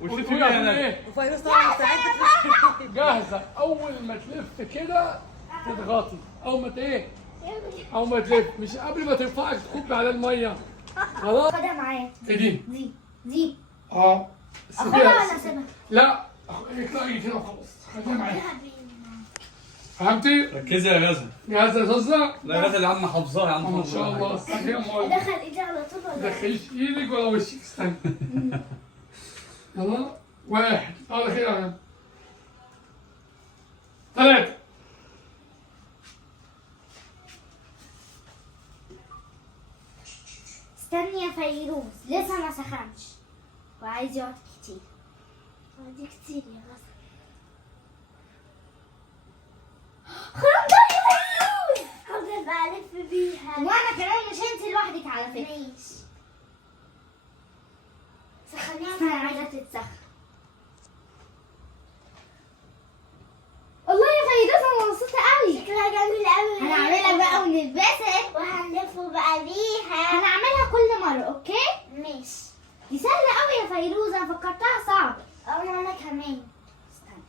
وشوفي بقى هنا ايه؟ وفيروز طبعا مستعده جاهزه. اول ما تلف كده تضغطي. اول ما ايه؟ اول ما تلف، مش قبل ما ترفعك تكبي على الميه. خلاص؟ خدها معايا. ايه دي؟ دي سيبيها. اخدها ولا اسيبها؟ لا اطلعي كده وخلاص. خليها معايا. فهمتي؟ ركزي يا غزل. جاهزه يا زوزة؟ لا غزل يا عم حافظاها يا عم. ما شاء الله. استني يا ماما. ادخل ايدي على طول ما ولا تدخليش ايدك ولا وشك. استني. يلا. 1 يلا كده. 3. استني يا فيروز لسه ما سخنش وعايز يقعد كتير. دي كتير يا غزل. خرمتها يا فيروز. هفضل بقى الف بيها وانا كمان مش انت لوحدك على فكره. ماشي سخنيها. انا عايزه تتسخن. والله يا فيروز انا مبسوطه قوي. شكلها جميل قوي. هنعملها بقى ونلبسها وهنلفه بقى بيها. هنعملها كل مره اوكي؟ ماشي. دي سهله قوي يا فيروز انا فكرتها صعبه. انا كمان. استنى.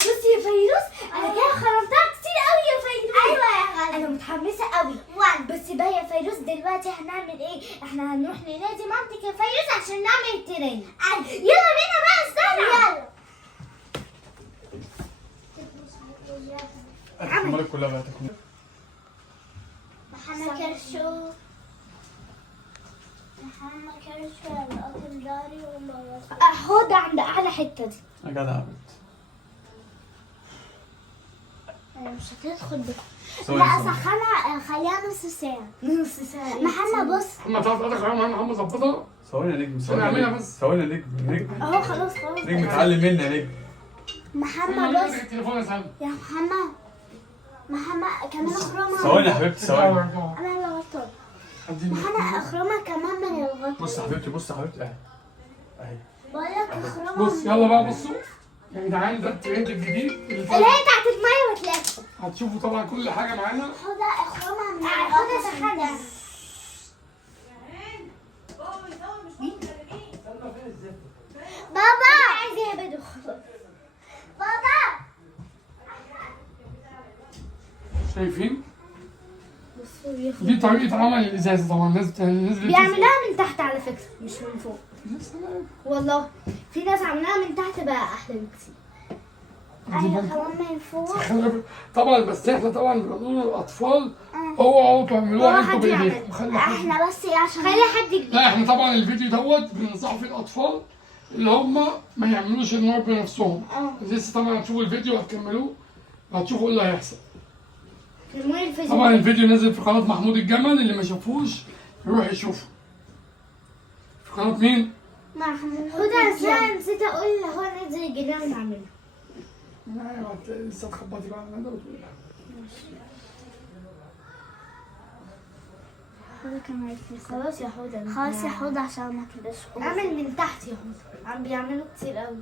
بصي يا فيروز انا كده خرمتها كتير قوي يا فيروز. ايوه يا غالي انا متحمسه قوي. بس بقى يا فيروز دلوقتي هنعمل ايه؟ احنا هنروح ننادي مامتك يا فيروز عشان نعمل الترند. يلا بينا بقى استنى. يلا الحمالة كلها بقى تاكل. محمد كرشو. محمد كرشو القطن داري خد عند اعلى حته دي. يا جدع يا بنت. مش هتدخل بك. ثواني، لا ثواني. اسخنها خليها نص ساعة. نص ساعة. محمد بص. ما تعرف ايدك يا محمد ظبطها. ثواني يا نجم. ثواني اعملها بس. ثواني يا نجم. اهو خلاص نجم اتعلم مني يا نجم. محمد بص. التليفون يا سلمى. يا محمد كمان اخرمها. ثواني يا حبيبتي ثواني. انا اللي غلطان. محمد اخرمها كمان من الغلط. بص يا حبيبتي بص يا حبيبتي اهي. بقول لك اخرمها. بص يلا بقى بصوا يا جدعان، ده الترند الجديد اللي هي بتاعت المية وتلف. هتشوفوا طبعا كل حاجه معانا. خدها اخرمها من خدها سخنها. بابا عايز ايه يا بدو؟ بابا شايفين؟ دي طريقه عمل الازازه طبعا. الناس بيعملوها من تحت على فكرة مش من فوق. والله في ناس عملوها من تحت بقى احلى بكتير. ايوه كمان من فوق. طبعا بس احنا طبعا بنقول للاطفال اوعوا تعملوها انتوا بايديكم. احنا بس ايه عشان خلي حد يجيب. لا احنا طبعا الفيديو دوت بننصح فيه الاطفال اللي هم ما يعملوش النار بنفسهم. لسه طبعا هتشوفوا الفيديو هتكملوه وهتشوفوا ايه اللي هيحصل. طبعا الفيديو نازل في قناه محمود الجمل، اللي ما شافوش يروح يشوفه. في قناه مين؟ خدها عشان نسيت اقول اللي هو ننزل الجنيه ونعمله. ايوه لسه تخبطي بقى على ده وتقولي. حوضة كمان خلاص يا حوضة. خلاص يا حوضة عشان ما تبقاش. اعمل من تحت يا حوضة. عم بيعملوا كتير قوي.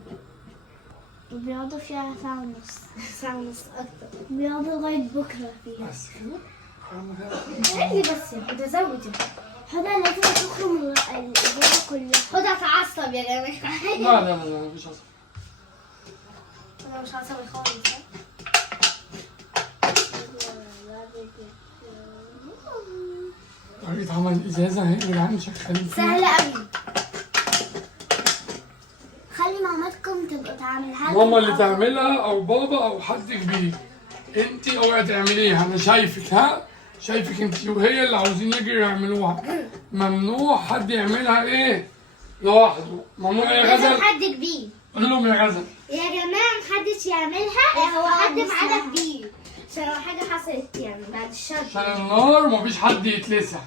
وبيقعدوا فيها ساعة ونص. ساعة ونص أكتر. بيقعدوا لغاية بكرة فيها. بس كده؟ قولي بس يا حوضة زودي. حوضة لازم تخرم الإجابة كلها. حوضة تعصب يا جماعة. لا مفيش عصب. أنا مش عصبي خالص. طريقة عمل الإزازة اهي يا جدعان شغالين فيها. سهلة أوي. خلي مامتكم تبقى تعملها. ماما اللي تعملها أو بابا أو حد كبير. أنت اوعي تعمليها، أنا شايفك شايفك أنت وهي اللي عاوزين يجروا يعملوها. ممنوع حد يعملها إيه؟ لوحده. ممنوع يا غزل. لازم حد كبير. قول لهم يا غزل. يا جماعة محدش يعملها هو حد معانا كبير. عشان لو حاجة حصلت يعني بعد الشر. عشان النار مفيش حد يتلسع.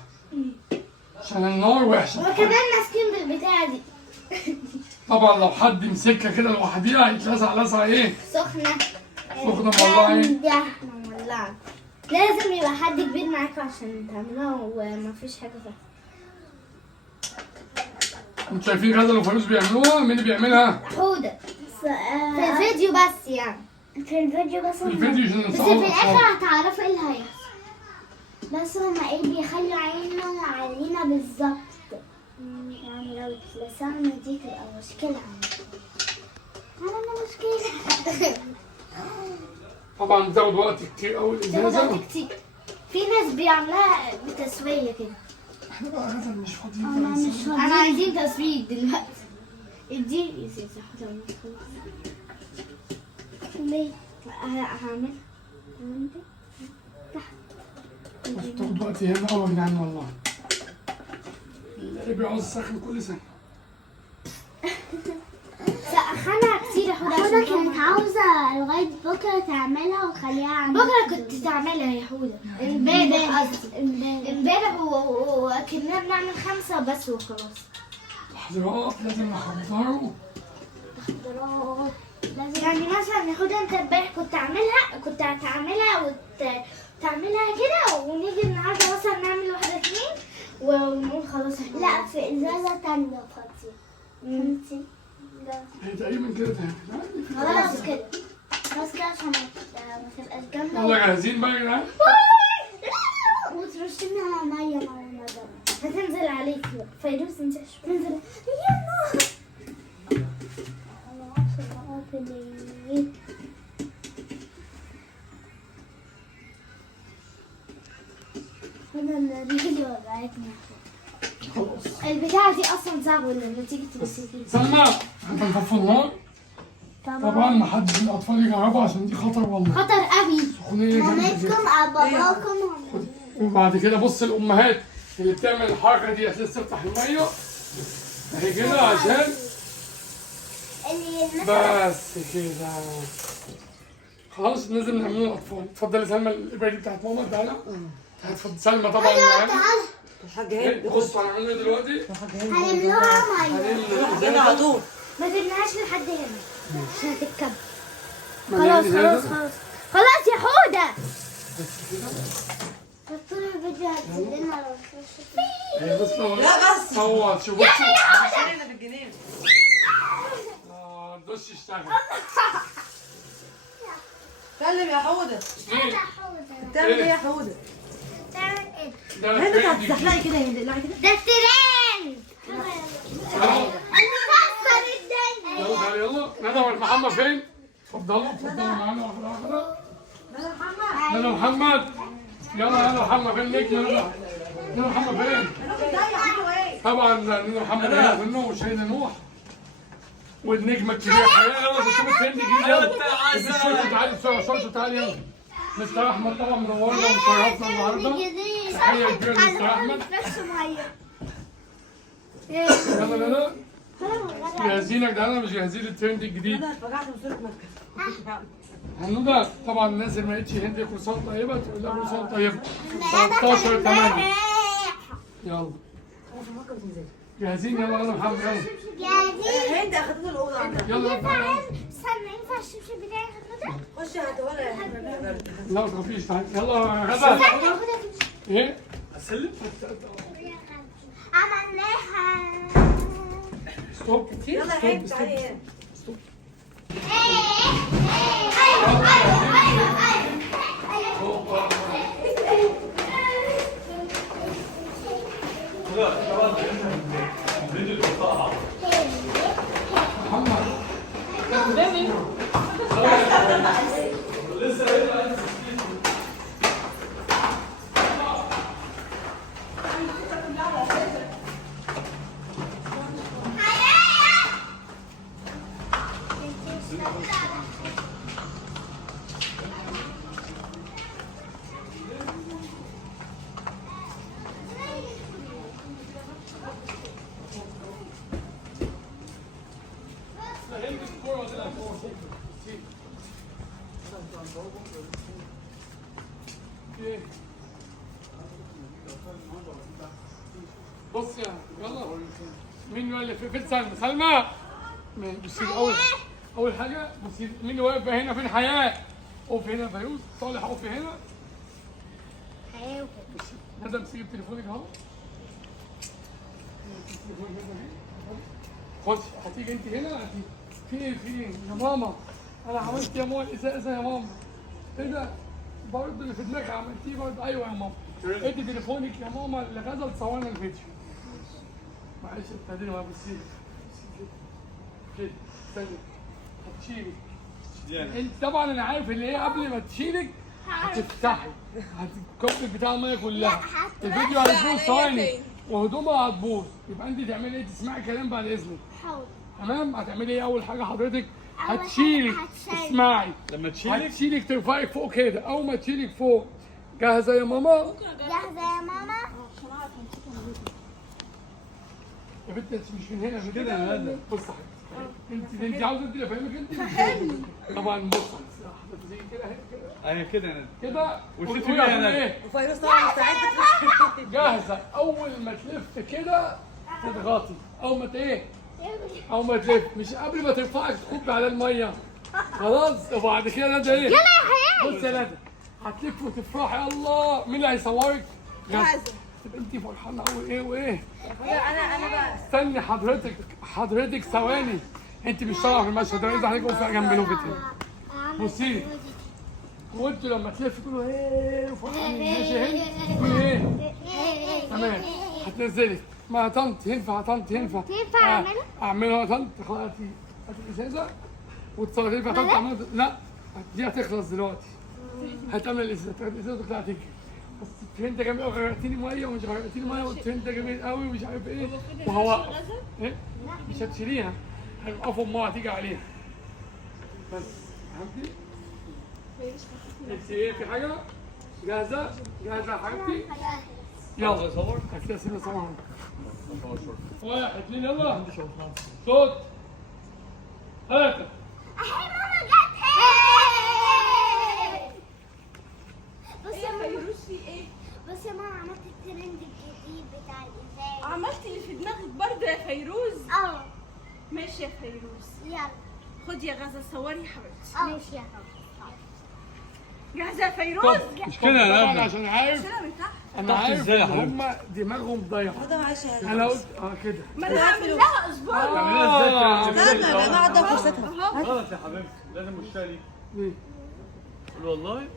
عشان النار وحشة. وكمان ماسكين بالبتاعة دي. طبعا لو حد مسكها كده لوحديها هيتلسع لسعة إيه؟ سخنة. سخنة مولعة إيه؟ ده مولعة. لازم يبقى حد كبير معاكوا عشان تعملوها ومفيش حاجة انتوا شايفين غزل وفانوس بيعملوها؟ مين اللي بيعملها؟ حودة في الفيديو بس يعني. في الفيديو بس في الفيديو عشان بس في نصور الاخر هتعرفوا ايه اللي هيحصل. بس هما ايه بيخلوا عيننا علينا بالظبط. يعني لو اتلسعنا دي تبقى مشكلة عندنا مشكلة. طبعا بتاخد وقت كتير قوي تاخد الازازه. وقت كتير. في ناس بيعملوها بتسوية كده. احنا بقى غزل مش فاضيين أنا بقى مش نسوي. انا عايزين تسويق دلوقتي. اديني ازازة حتى ليه؟ هعمل بتاخد وقت ياما قوي يا جدعان والله. اللي بيعوز يسخن كل سنه. سخنها كتير يا حودة. حودة كانت عاوزة لغاية بكرة تعملها وخليها عندها. بكره كنت تعملها يا حودة. امبارح قصدي. امبارح وكنا بنعمل 5 بس وخلاص. تحضيرات لازم نحضره. يعني مثلا يا حودة انت امبارح كنت هتعملها وتعملها كده ونيجي النهارده مثلا نعمل 1 2 ونقول خلاص احنا. لا في إزازة تانية فاضية. فهمتي؟ لا هي تقريبا كده تعمل. خلاص كده. خلاص كده عشان ما تبقاش جامدة. يلا جاهزين بقى يا جدعان؟ وترش لنا مية مع المدام. هتنزل عليك فيروز انت انزل. يلا. أنا عارفة ليه. أنا رجلي وجعتني. خلاص. البتاعة دي اصلا صعبة لما تيجي تمسكي. سلمى انت نطفي النار. طبعا ما حدش من الاطفال يجربها عشان دي خطر والله. خطر قوي. سخونيه جامده جدا. مامتكم أو باباكم وبعد كده بص الامهات اللي بتعمل الحركه دي اساس تفتح الميه اهي كده عشان اللي بس كده. خلاص لازم نعمله الاطفال. اتفضلي سلمى الابره دي بتاعت ماما اديها. هتفضل سلمى طبعا معانا. الحاجات بصوا هنعمل ايه دلوقتي؟ هنملوها مية. هنا على طول. ما تبنيهاش لحد هنا عشان هتتكب. خلاص خلاص يا حودة. طول الفيديو هتزلنا لو بس لا بس. صوت شوف بصوا. اشترينا بالجنيه. الدش اشتغل. اتكلم يا حوده. ايه؟ بتعمل ايه يا حوده؟ تعمل ايه؟ ده انت ترند هتزحلقي كده يا هند. لا كده. ده الترند. مكسر الدنيا. يلا تعالى يلا. ندى ومحمد فين؟ اتفضلوا معانا واحدة واحدة. ندى محمد. يلا محمد فين نجم ندى محمد فين؟ طبعا ندى محمد هنا منه وشاهين نوح. والنجمة الكبيرة حياة. يلا نشوف الترند الجديد يلا. الشرطة تعالي بسرعة الشرطة تعالي يلا. مستر أحمد طبعا منورنا ومشرفنا النهاردة. تحية كبيرة لمستر أحمد. نفس مية. يلا ندى. جاهزين يا جدعان ولا مش جاهزين للترند الجديد؟ انا اتفقعت من صورة مركز. هنودا طبعا الناس اللي ما لقيتش هند كل سنه طيبه تقول لها كل سنه طيبه. 13/8 يلا جاهزين يلا محمد يلا جاهزين. هند اخدت الاوضه عندها. يلا استنى ينفع الشبشب بتاعي اخدها؟ خش هات ورقه يا حبيبي. لا ما تخافيش تعالي يلا غدا ايه؟ اسلم عملناها. ستوب يلا يا هند تعالي هنا. بص يلا مين اللي فين سلمى؟ سلمى بصي اول حاجه بصي مين اللي واقف هنا؟ فين حياه؟ اقف هنا فيروز. صالح اقف هنا. ندى امسكي تليفونك اهو. خش هتيجي انت هنا هتيجي فين يا ماما انا عملت يا ماما الازازه يا ماما ايه ده برضه اللي في دماغك عملتيه برضه ايوه يا ماما ادي تليفونك يا ماما اللي غزل تصورنا الفيديو معلش ابتدينا ما بصيلك كده استنى هتشيلك انت طبعا انا عارف ان هي قبل ما تشيلك هتفتحي الكوب بتاع الميه كلها الفيديو هيبوظ ثواني وهدومها هتبوظ يبقى انت تعملي ايه تسمعي كلام بعد اذنك حاضر. تمام هتعملي ايه اول حاجه حضرتك هتشيلك اسمعي لما تشيلك هتشيلك ترفعك فوق كده اول ما تشيلك فوق جاهزه يا ماما جاهزة يا ماما؟ يا بنت انت مش من هنا من كده يا ندى بص يا حبيبتي انت عاوزه انت اللي افهمك انت طبعا بص حضرتك زي كده اهي كده ايوه كده انا كده وشوفي وتقولي بقى يا عشان ندى. ايه وفيروز طبعا مستعده جاهزه اول ما تلف كده تضغطي اول ما ايه اول ما تلف مش قبل ما ترفعك تكب على الميه خلاص وبعد كده ندى ايه يلا يا حياتي. بص يا ندى هتلف وتفرحي الله مين اللي هيصورك؟ جاهزة. تبقى انت فرحانه قوي ايه وايه انا بقى استني حضرتك ثواني انت مش طالعه في المشهد انا عايز حضرتك واقفه جنب لوفتي بصي وانتوا لما تلفوا تقولوا ايه وفرحانين ماشي اهي تقولي ايه تمام هتنزلك ما يا طنط ينفع يا طنط ينفع ينفع أعملها؟ اعملها يا طنط خلاص هاتي الازازه وتصوري ينفع يا طنط اعملها لا دي هتخلص دلوقتي هتعمل الازازه بتاعتك بس فهمت جميل قوي غرقتيني ميه ومش غرقتيني ميه وفهمت جميل قوي ومش عارف ايه وهوقف ايه مش هتشيليها هنقفوا بميه هتيجي عليها بس فهمتي؟ انت ايه في حاجه؟ جاهزه؟ جاهزه يا حبيبتي؟ يلا صور كده سيبنا صور واحد اثنين يلا صوت ثلاثة أهي ماما جت. بص يا ماما. فيروز ايه؟ بص يا ماما عملت الترند الجديد بتاع الإزاي. عملتي اللي في دماغك برضه يا فيروز؟ اه. ماشي يا فيروز. يلا. خدي يا غزة صوري يا حبيبتي. ماشي يا ماما. جاهزة يا فيروز؟ مش كده يا طبعا ندى عشان عارف شيلها من تحت. انا طب عارف ازاي يا ان هم دماغهم ضايعه ده معلش يا انا قلت كده ما انا هعمل لها اسبوع. تعمليها ازاي استنى انا قاعدة فرصتها. غلط يا حبيبتي لازم مشتري ليه؟ قول والله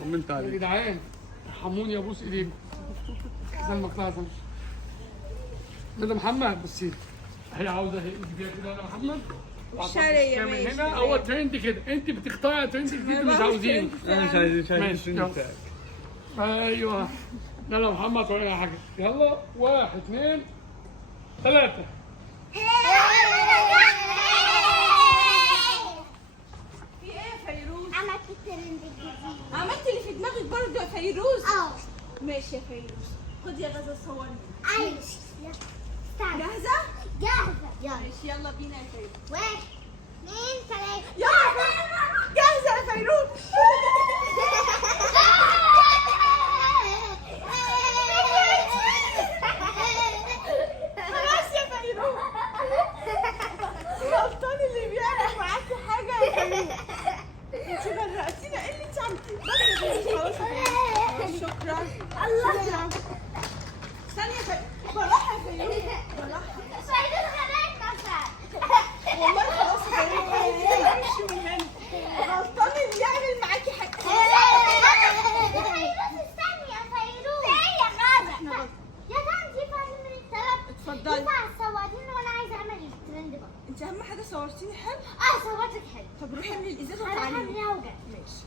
طمنت يا عليك جدعان ارحموني ابوس ايديكم زي المقطع زي ندى محمد بصي هي عاوزه هي ايدي بيها كده انا محمد شارية من ماشي. هنا هو ترند كده انت بتختاري ترند جديد مش عاوزينه انا مش عايز ماشي، يلا. بتاعك ايوه يلا محمد ورينا حاجه يلا واحد اثنين ثلاثه في ايه يا فيروز؟ عملت الترند الجديد. عملتي اللي في دماغك برضه يا فيروز؟ اه. ماشي يا فيروز. خدي يا غزة صورني. أيوة. استنى. جاهزة؟ جاهزة. يلا. ماشي يلا بينا يا فيروز. واحد اثنين ثلاثة. يلا جاهزة يا فيروز. خلاص يا فيروز. غلطان اللي بيعمل معاكي حاجة يا فيروز. انت غرقتينا ايه اللي انت عملتيه؟ بس يا فيروز خلاص يا فيروز. شكرا. الله. ثانية يا فيروز. بالراحة يا فيروز. بالراحة. والله خلاص يا فيروز. امشي من هنا. غلطان اللي يعمل معاكي حاجة. اتفضلي. انت اهم حاجة صورتيني حلو. طب روحي اعملي الازازة وتعالي. ماشي.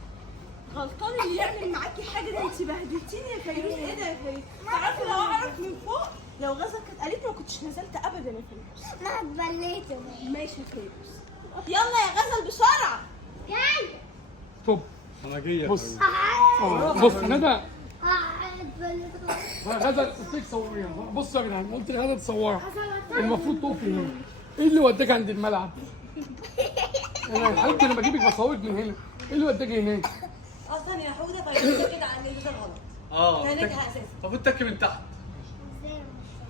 غلطان اللي يعمل معاكي حاجة ده انت بهدلتيني يا فيروز. ايه ده يا فيروز؟ تعرفي لو اعرف من فوق لو غزة كانت قالت لي ما كنتش نزلت ابدا يا فيروز. ماشي يا فيروز. يلا يا غزل بسرعة. ستوب انا جاي بص بص ندى غدا قلت لك صوريها بص يا جدعان قلت لك غدا تصورها المفروض تقفي هنا ايه اللي وداك عند الملعب؟ انا يا حبيبتي انا بجيبك بصورك من هنا ايه اللي وداك هناك؟ اصلا يا حودة فيروز كده عن الازازة غلط. كانتها اساسا. المفروض تكي من تحت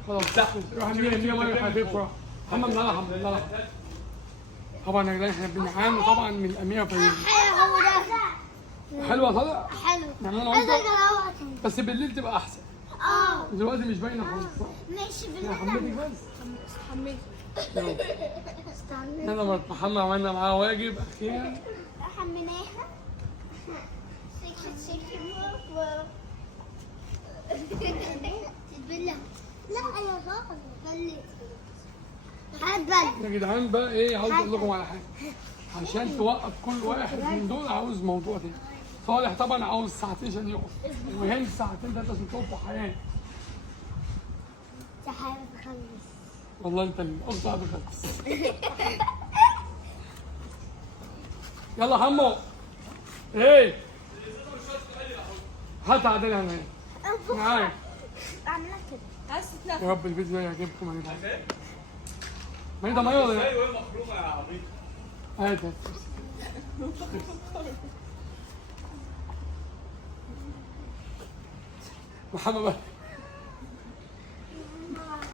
خلاص روح نجيب ميه حبيبي بسرعه محمد لا الحمد لله طبعا يا جدعان احنا بنعاني طبعا من الاميره فيروز حلوه طالع حلو. نعملها عايزه بس بالليل تبقى احسن اه. دلوقتي مش باينه خالص ماشي يا بالله. حمدي بس حمدي. يلا. انا مرات محمد عملنا معاه واجب اخيرا. حميناها. شكل تتبلى. لا يا بابا بلت. يا جدعان بقى ايه، عاوز اقول لكم على حاجه عشان توقف كل واحد من دول. عاوز موضوع تاني. صالح طبعا عاوز ساعتين عشان يقف، وهند ساعتين ده لازم تقف حياه. سحابة تخلص. والله انت اللي قصدي على خالص. يلا حمو. ايه هات عادل هنا معايا. عاملة كده. عايز تتنفس. يا رب الفيديو يعجبكم يا جدعان. ما انت ميه ولا ايه؟ ايوه مخرومه يا عبيط. هات محمد بقى